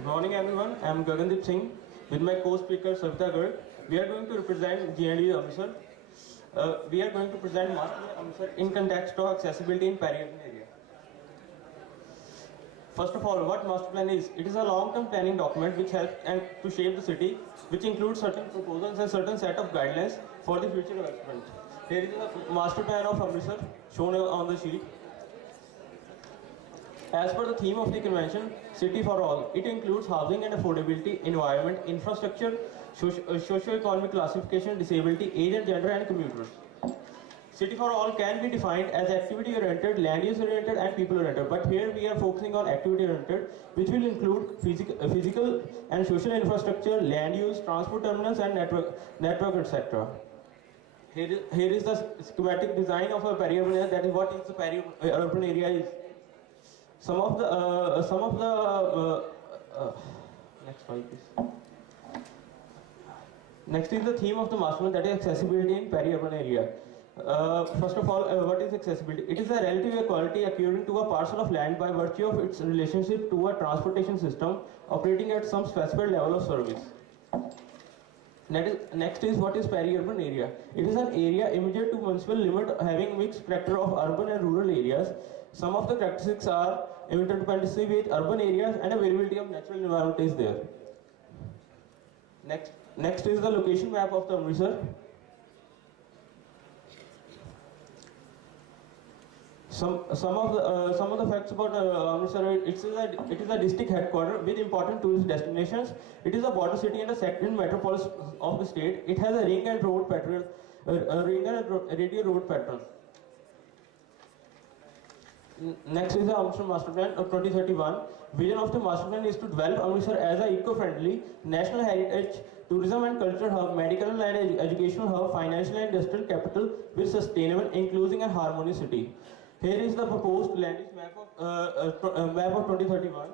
Good morning everyone, I am Gagandeep Singh with my co-speaker Savita Garg. We are going to represent GNDU Amritsar. We are going to present Master Plan Amritsar in context of accessibility in peri-urban area. First of all, what Master Plan is? It is a long-term planning document which helps to shape the city, which includes certain proposals and certain set of guidelines for the future development. Here is the Master Plan of Amritsar shown on the sheet. As per the theme of the convention, City for All, it includes housing and affordability, environment, infrastructure, socio-economic classification, disability, age and gender, and commuters. City for All can be defined as activity-oriented, land-use-oriented, and people-oriented. But here we are focusing on activity-oriented, which will include physical and social infrastructure, land use, transport terminals, and network etc. Here is the schematic design of a peri-urban area. That is what is the peri-urban area is. Some of the next slide please. Next is the theme of the master plan, that is accessibility in peri-urban area. First of all, what is accessibility? It is a relative equality occurring to a parcel of land by virtue of its relationship to a transportation system operating at some specified level of service. Next is what is peri-urban area. It is an area immediate to municipal limit having mixed character of urban and rural areas. Some of the characteristics are interdependency with urban areas and availability of natural environment is there. Next is the location map of the Amritsar. Some of the facts about Amritsar. It is a district headquarters with important tourist destinations. It is a border city and a second metropolis of the state. It has a ring and road pattern, radial road pattern. Next is the Amritsar Master Plan of 2031. Vision of the Master Plan is to develop Amritsar as an eco-friendly, national heritage, tourism and culture hub, medical and educational hub, financial and industrial capital with sustainable, inclusive and harmonious city. Here is the proposed land use map of 2031.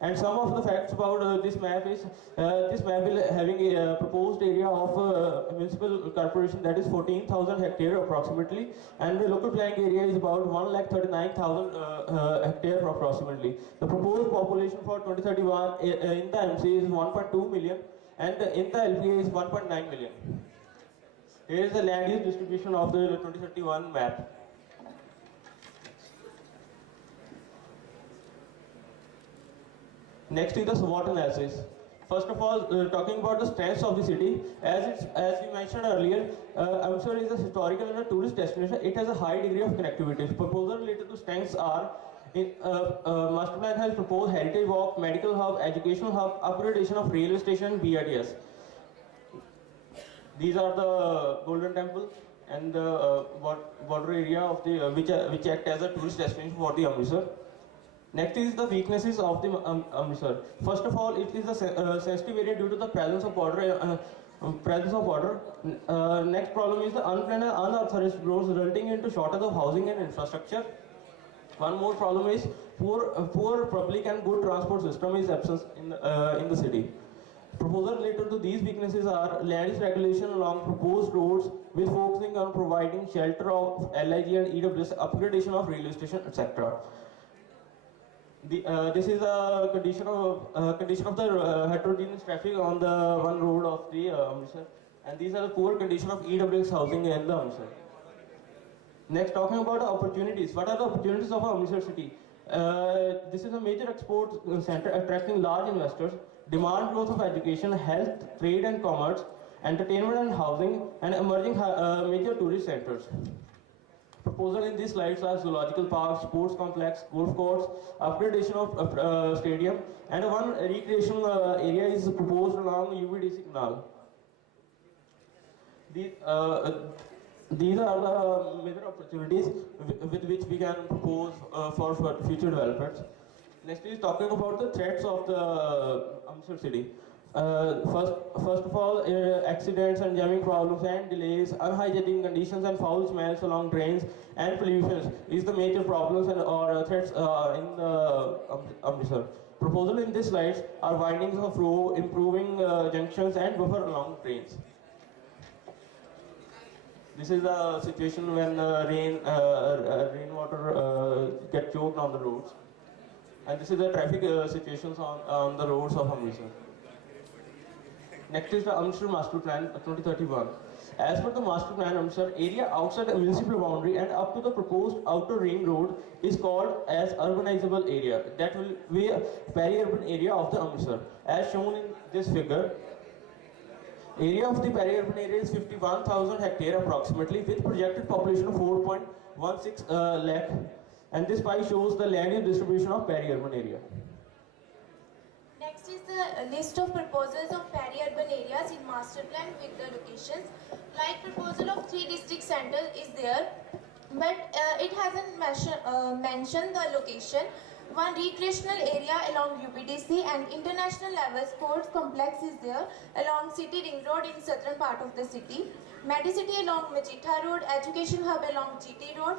And some of the facts about this map is, this map will having a proposed area of municipal corporation, that is 14,000 hectare approximately, and the local planning area is about 1,39,000 hectare approximately. The proposed population for 2031 in the MC is 1.2 million and in the LPA is 1.9 million. Here is the land use distribution of the 2031 map. Next is the SWOT analysis. First of all, talking about the strengths of the city, as we mentioned earlier, Amritsar is a historical and a tourist destination. It has a high degree of connectivity. Proposals related to strengths are: Master Plan has proposed heritage walk, medical hub, educational hub, upgradation of railway station, BRTS. These are the Golden Temple and the border area of the which act as a tourist destination for the Amritsar. Next is the weaknesses of the Amritsar. First of all, it is a sensitive area due to the presence of border. Next problem is the unplanned and unauthorized growth resulting into shortage of housing and infrastructure. One more problem is poor public and good transport system is absent in the city. Proposals related to these weaknesses are land use regulation along proposed roads with focusing on providing shelter of LIG and EWS, upgradation of railway station, etc. This is a condition of the heterogeneous traffic on the one road of the Amritsar, and these are the poor condition of EWS housing in the Amritsar. Next, talking about the opportunities. What are the opportunities of Amritsar city? This is a major export center attracting large investors. Demand growth of education, health, trade and commerce, entertainment and housing, and emerging major tourist centers. Proposal in these slides are zoological park, sports complex, golf course, upgradation of stadium, and one recreational area is proposed along UVDC canal. These are the major opportunities with which we can propose for future developments. Next is talking about the threats of the Amritsar city. First of all, accidents and jamming problems and delays, unhygienic conditions and foul smells along drains and pollution is the major problems or threats in the Amritsar. Proposal in this slides are windings of road, improving junctions and buffer along drains. This is the situation when rainwater get choked on the roads. And this is the traffic situations on the roads of Amritsar. Next is the Amritsar Master Plan 2031. As per the Master Plan, Amritsar area outside the municipal boundary and up to the proposed outer ring road is called as urbanizable area. That will be a peri-urban area of the Amritsar. As shown in this figure, area of the peri-urban area is 51,000 hectare approximately, with projected population of 4.16 lakh. And this pie shows the land use distribution of peri-urban area. Next is the list of proposals of peri-urban areas in master plan with the locations. Like proposal of 3 district centers is there, but it hasn't mentioned the location. One recreational area along UPDC and international level sports complex is there along City Ring Road in southern part of the city. Medicity along Majitha Road, education hub along GT Road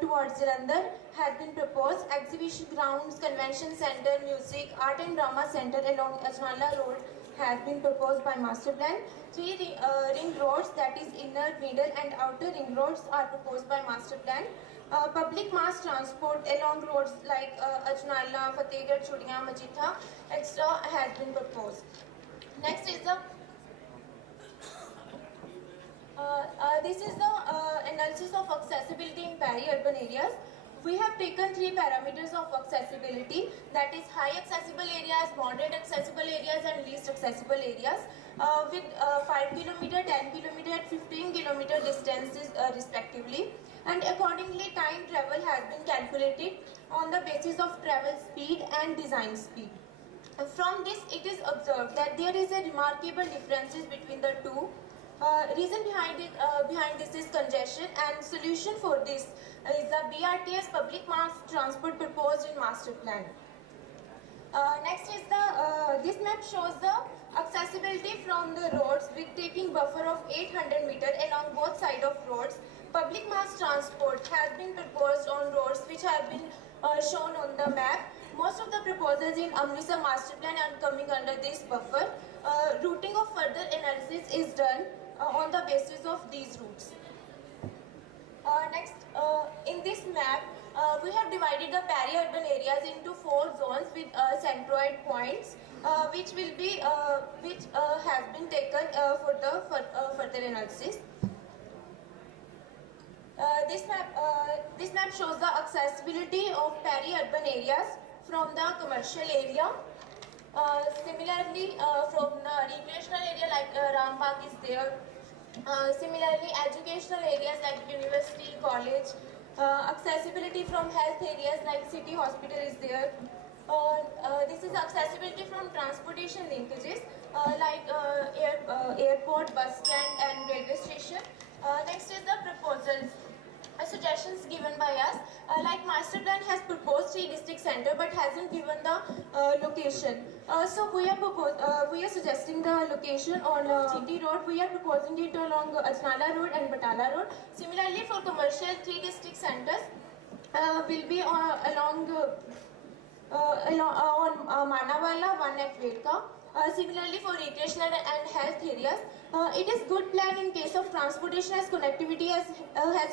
towards Jalandhar has been proposed. Exhibition grounds, convention center, music, art and drama center along Ajnala Road has been proposed by master plan. 3 ring roads, that is inner, middle and outer ring roads, are proposed by master plan. Public mass transport along roads like Ajnala, Fatehgarh, Chudiya, Majitha, etc. has been proposed. Next is the this is the analysis of accessibility in peri-urban areas. We have taken 3 parameters of accessibility, that is high accessible areas, moderate accessible areas and least accessible areas with 5 km, 10 km and 15 km distances respectively. And accordingly time travel has been calculated on the basis of travel speed and design speed. From this it is observed that there is a remarkable differences between the two. Reason behind this is congestion, and solution for this is the BRTS public mass transport proposed in master plan. Next is the this map shows the accessibility from the roads with taking buffer of 800 meter along both sides of roads. Public mass transport has been proposed on roads which have been shown on the map. Most of the proposals in Amritsar master plan are coming under this buffer. Routing of further analysis is done on the basis of these routes. Next, in this map, we have divided the peri-urban areas into 4 zones with centroid points, which have been taken for the further analysis. This map shows the accessibility of peri-urban areas from the commercial area. Similarly, from the recreational area like Rambagh is there. Similarly, educational areas like university, college. Accessibility from health areas like city hospital is there. This is accessibility from transportation linkages like airport, bus stand and railway station. Next is the proposals. Suggestions given by us, like master plan has proposed 3 district center but hasn't given the location. So we are suggesting the location on GT Road. We are proposing it along Ajnala Road and Batala Road. Similarly, for commercial 3 district centers will be along on Manawala, one at Vedka. Similarly, for recreational and health areas, it is good plan in case of transportation as connectivity has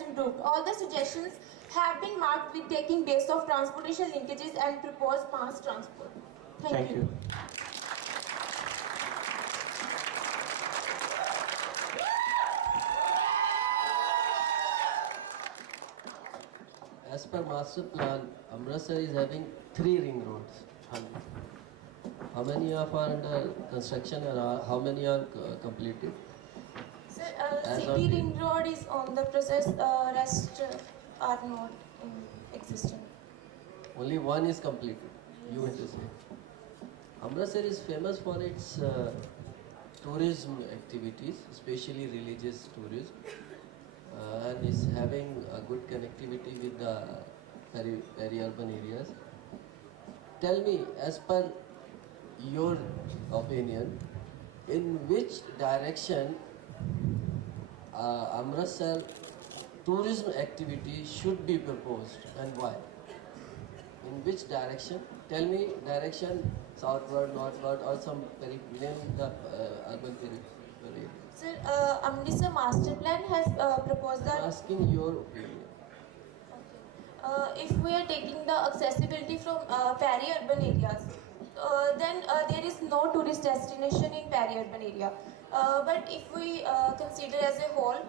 improved. All the suggestions have been marked with taking base of transportation linkages and proposed mass transport. Thank you. As per master plan, Amritsar is having 3 ring roads. How many are under construction and how many are completed? Sir, City Ring Road is on the process, rest are not in existence. Only 1 is completed, you mean to say. Amritsar is famous for its tourism activities, especially religious tourism, and is having a good connectivity with the peri-urban areas. Tell me, as per your opinion, in which direction Amritsar tourism activity should be proposed and why? In which direction? Tell me direction, southward, northward, or some name the urban periphery. Sir, Amritsar master plan has proposed that. I'm asking your opinion. Okay. if we are taking the accessibility from peri-urban areas, then there is no tourist destination in peri-urban area. But if we consider as a whole,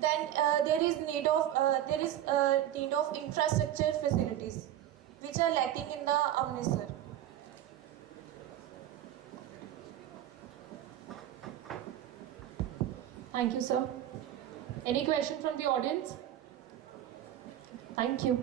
then there is need of infrastructure facilities which are lacking in the Amritsar. Thank you, sir. Any question from the audience? Thank you.